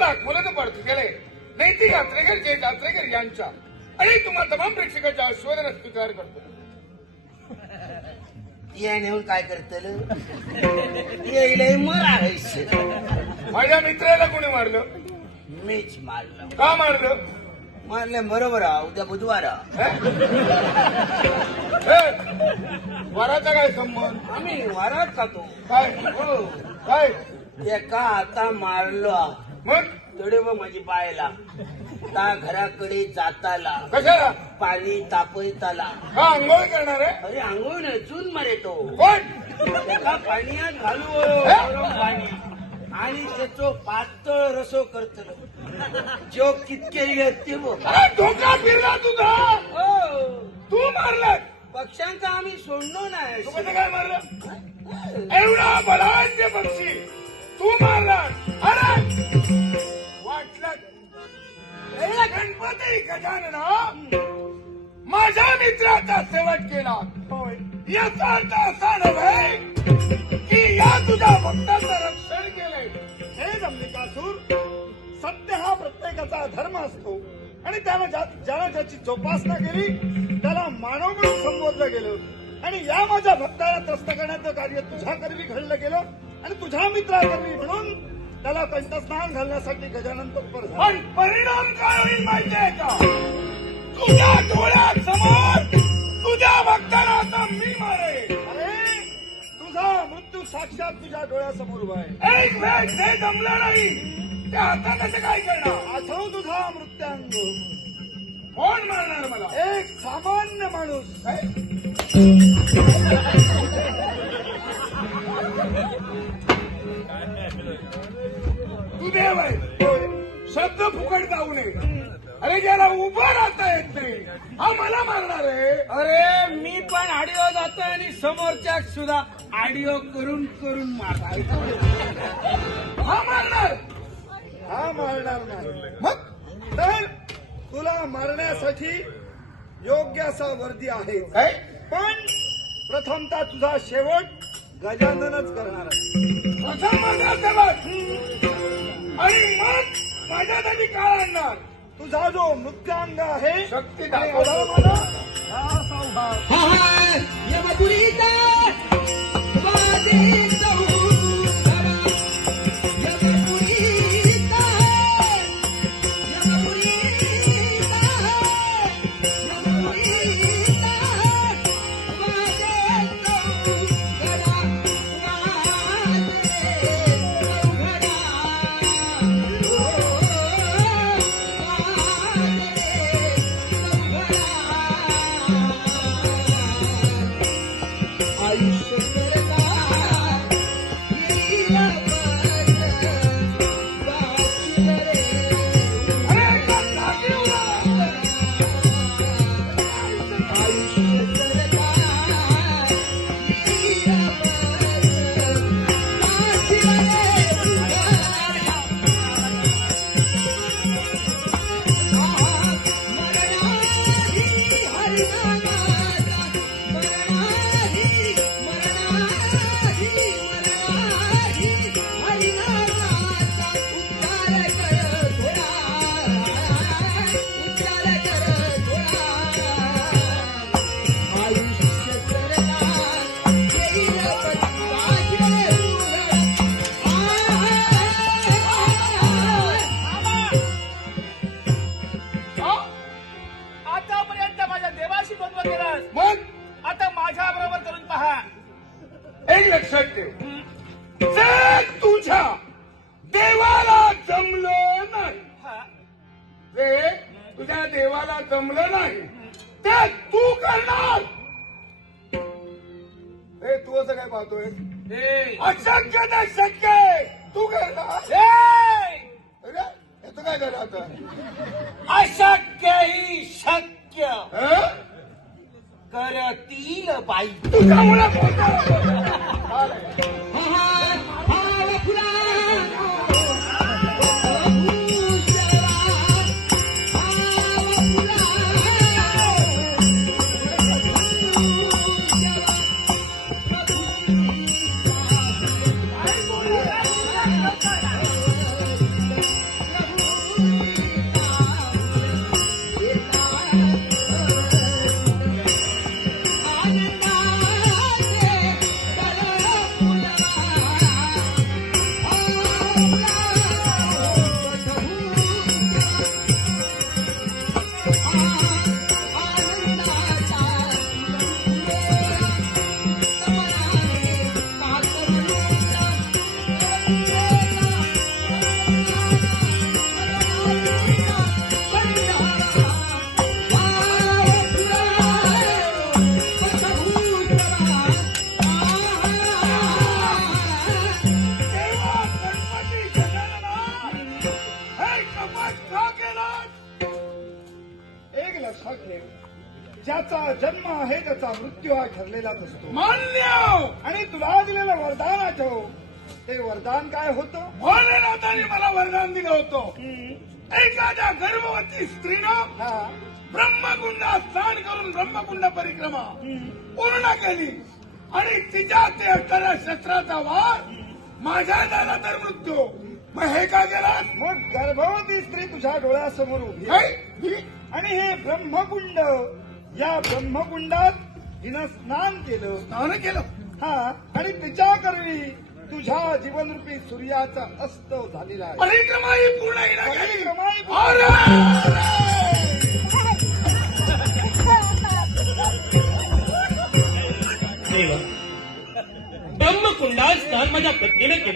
मुलं पडतो गेले नैतिक यात्रेकर जय यात्रेकर यांच्या. आणि तुम्हाला तमाम प्रेक्षकांच्या आस्वादन स्वीकार करतो. या नेऊन काय करतल? येईल माझ्या मित्राला कोणी मारलं? मीच मारलं. का मारलं? मारलं बरोबर उद्या बुधवार? वराचा काय संबंध? आम्ही वारात खातो. काय? हो काय? एका आता मारलो. मग? तडे व माझी बायला. ता घराकडे जाताला. कशाला? पाणी तापयताला. हा आंघोळ करणार आहे? अरे आंघोळ नाही, चून मारे तो कोण? एका पाण्यात घालू. गरम पाणी. आणि त्याचो पातळ रसो करतलो. जो कितके इले ते बघ अरे धोका फिरला तुझा. हो. तू मारला. पक्ष्यांचा आम्ही सोडलो नाही. तू कसं काय मारलं? एवढा बलाढ्य पक्षी. तू मारला. गणपती गजानना माझ्या मित्राचा सेवक केला। याचा अर्थ असा नव्हे की या तुझ्या भक्ताचं रक्षण केलंय. हे जमनिकासूर सत्य हा प्रत्येकाचा धर्म असतो. आणि त्याला ज्या- ज्याला ज्याची जोपासना केली त्याला मानव म्हणून संबोधलं गेलं. आणि या माझ्या भक्ताला त्रस्त करण्याचं कार्य तुझ्या करवी घडलं गेलं आणि तुझ्या मित्राकरवी त्याला कंठस्नान घालण्यासाठी गजानन तत्पर पण परिणाम काय होईल माहितीये का? तुझ्या डोळ्यासमोर तुझ्या भक्ताला आता मी अरे तुझा मृत्यू साक्षात तुझ्या डोळ्यासमोर उभा आहे. एक वेळ ते जमलं नाही ते आता कसं काय करणार? आठव तुझा मृत्यांग. कोण मारणार मला? एक सामान्य माणूस. देव आहे. शब्द फुकट जाऊ नये. अरे ज्याला उभं राहता येत नाही हा मला मारणार आहे. अरे मी पण आडिओ जातो आणि समोरच्या सुद्धा आडिओ करून करून मारतो हा मारणार. हा मारणार नाही. मग? तर तुला मारण्यासाठी योग्य असा वर्दी आहे. काय? पण प्रथमतः तुझा शेवट गजाननच करणार आहे. प्रथम आणि मग माझ्यासाठी काय आणणार. तुझा जो मृत्यांग आहे शक्ती दाखवतो. अधर्माला हा सौभाग आयुष्य करता पाहतोय अशक्य ते शक्य. तू करणार अरे याचं काय झालं आता अशक्य ही शक्य हं? करतील बाई तुझ्यामुळे पोहोचलं. चालेल. ああ。त्याचा मृत्यू हा ठरलेलाच असतो. मान्य! आणि तुला दिलेलं वरदान आठव. ते वरदान काय होतं? भोलेनाथाने मला वरदान दिलं होतं. एखाद्या गर्भवती स्त्रीनं ब्रह्मकुंडात स्नान करून ब्रह्मकुंड परिक्रमा पूर्ण केली. आणि तिच्या ते असणाऱ्या शस्त्राचा वार माझ्या झाला तर मृत्यू. मग हे का केला मग गर्भवती स्त्री तुझ्या डोळ्यासमोर उभी. आणि हे ब्रह्मकुंड या ब्रह्मकुंडात हिनं स्नान केलं स्नान केलं हा आणि तिच्या करवी तुझ्या जीवनरूपी सूर्याचा अस्त झालेला आहे परिक्रमा ही पूर्ण हिनं केली. परिक्रमा ही पूर्ण- अरे! देवा ब्रह्मकुंडात स्नान माझ्या पत्नीने केलं